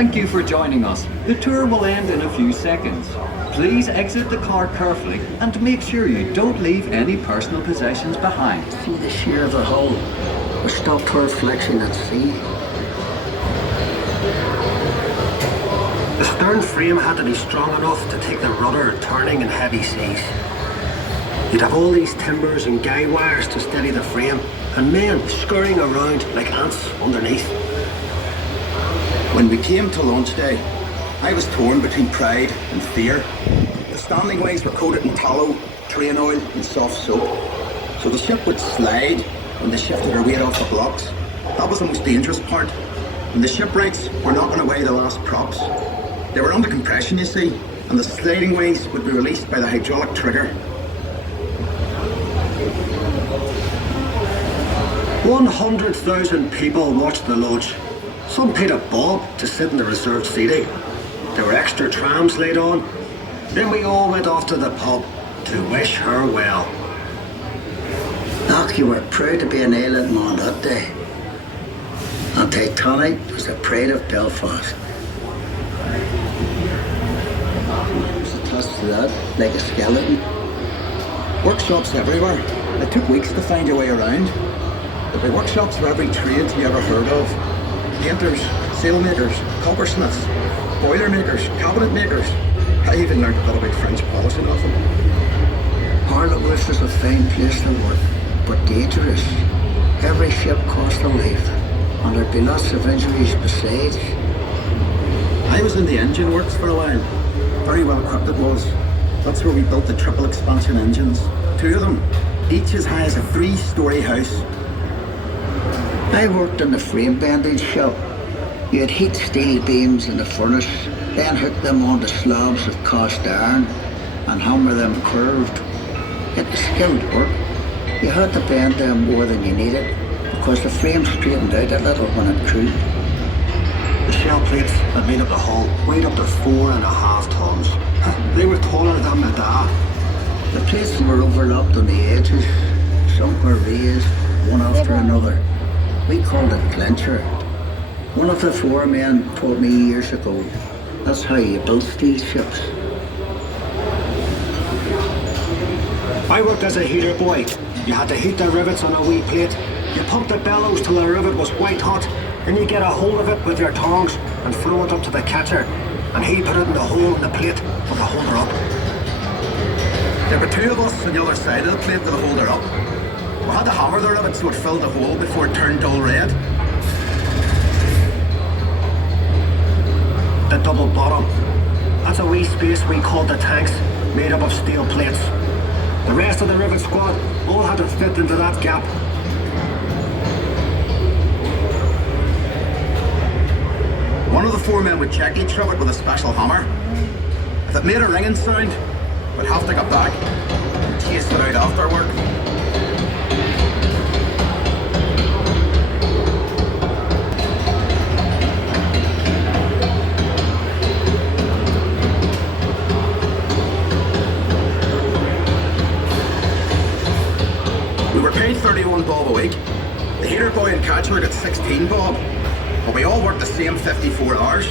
Thank you for joining us. The tour will end in a few seconds. Please exit the car carefully and make sure you don't leave any personal possessions behind. See the sheer of the hull. We stopped her reflection at sea. The stern frame had to be strong enough to take the rudder turning in heavy seas. You'd have all these timbers and guy wires to steady the frame, and men scurrying around like ants underneath. When we came to launch day, I was torn between pride and fear. The standing ways were coated in tallow, train oil and soft soap. So the ship would slide when they shifted her weight off the blocks. That was the most dangerous part. And the shipwrights were knocking away the last props. They were under compression, you see, and the sliding ways would be released by the hydraulic trigger. 100,000 people watched the launch. Some paid a bob to sit in the reserved seating. There were extra trams laid on. Then we all went off to the pub to wish her well. Doc, you were proud to be an island man that day. And Titanic was the pride of Belfast. I was attached to that like a skeleton. Workshops everywhere. It took weeks to find your way around. There'd be workshops for every trade you ever heard of. Painters, sailmakers, coppersmiths, boiler makers, cabinet makers. I even learned a bit about French polishing off them. Harlot was a fine place to work, but dangerous. Every ship cost a life, and there'd be lots of injuries besides. I was in the engine works for a while. Very well equipped it was. That's where we built the triple expansion engines. 2 of them, each as high as a 3-story house. I worked in the frame bending shop. You had heat steel beams in the furnace, then hook them onto slabs of cast iron and hammer them curved. It was skilled work. You had to bend them more than you needed because the frame straightened out a little when it cooled. The shell plates that made up the hull weighed up to 4.5 tons. They were taller than the da. The plates were overlapped on the edges. Some were raised, one after another. We called it clincher. One of the foremen taught me years ago. That's how you build steel ships. I worked as a heater boy. You had to heat the rivets on a wee plate. You pumped the bellows till the rivet was white hot. Then you get a hold of it with your tongs and throw it up to the catcher. And he put it in the hole in the plate with the holder up. There were 2 of us on the other side of the plate with the holder up. We had to hammer the rivet so it filled the hole before it turned dull red. The double bottom. That's a wee space we called the tanks, made up of steel plates. The rest of the rivet squad all had to fit into that gap. One of the foremen would check each rivet with a special hammer. If it made a ringing sound, we'd have to go back and chase it out after work. We were paid 31 bob a week. The heater boy and catcher got 16 bob. But we all worked the same 54 hours.